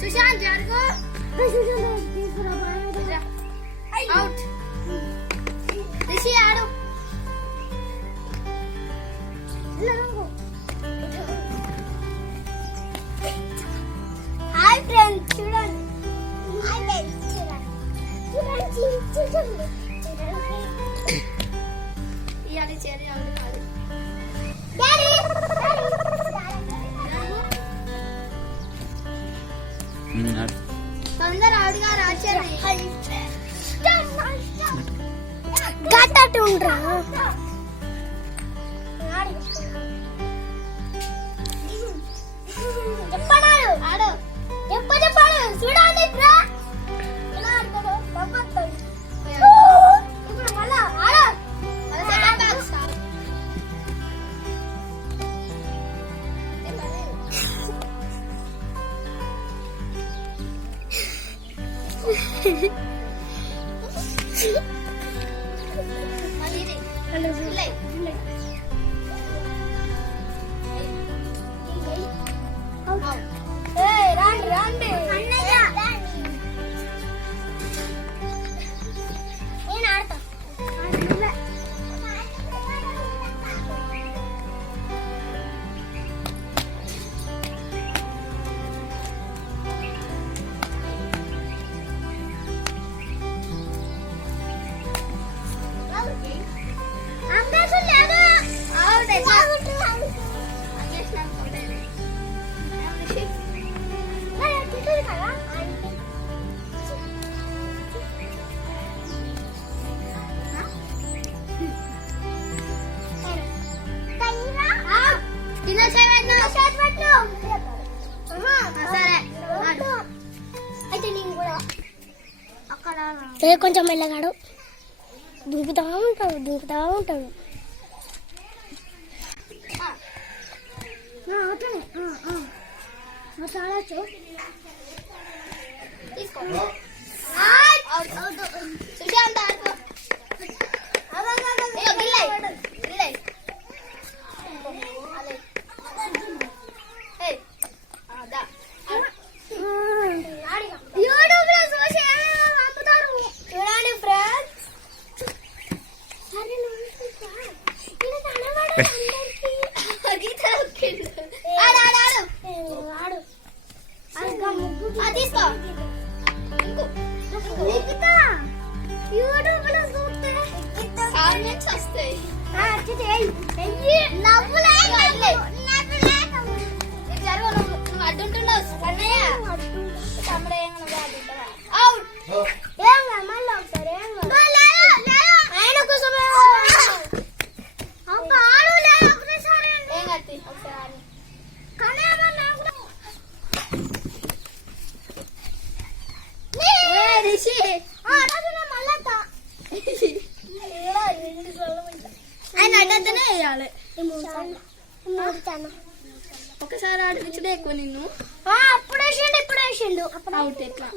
సుశాంత్ జరుగు. అవుట్. రిషి ఆడు. Hi friends, చూడండి. ఇయాలి చేరి ఆడు కాదు. డాడీ తొందర ఆడుగా రాచేరి. గట్టట్టు ఉండ్రా. చెప్పడాడు ఆడు. చెప్పాడు చూడండి బ్రో. ఎలా ఆడతాడో నవ్వుతాడు. ఇప్పుడు మళ్ళా ఆడు. కొంచెం మెల్లగాడు దూకుతా ఉంటాడు. ఒకసారి ఆడిపించడే ఎక్కువ నిన్ను. అప్పుడు వేసిండు ఇప్పుడు అవుట్. ఎట్లా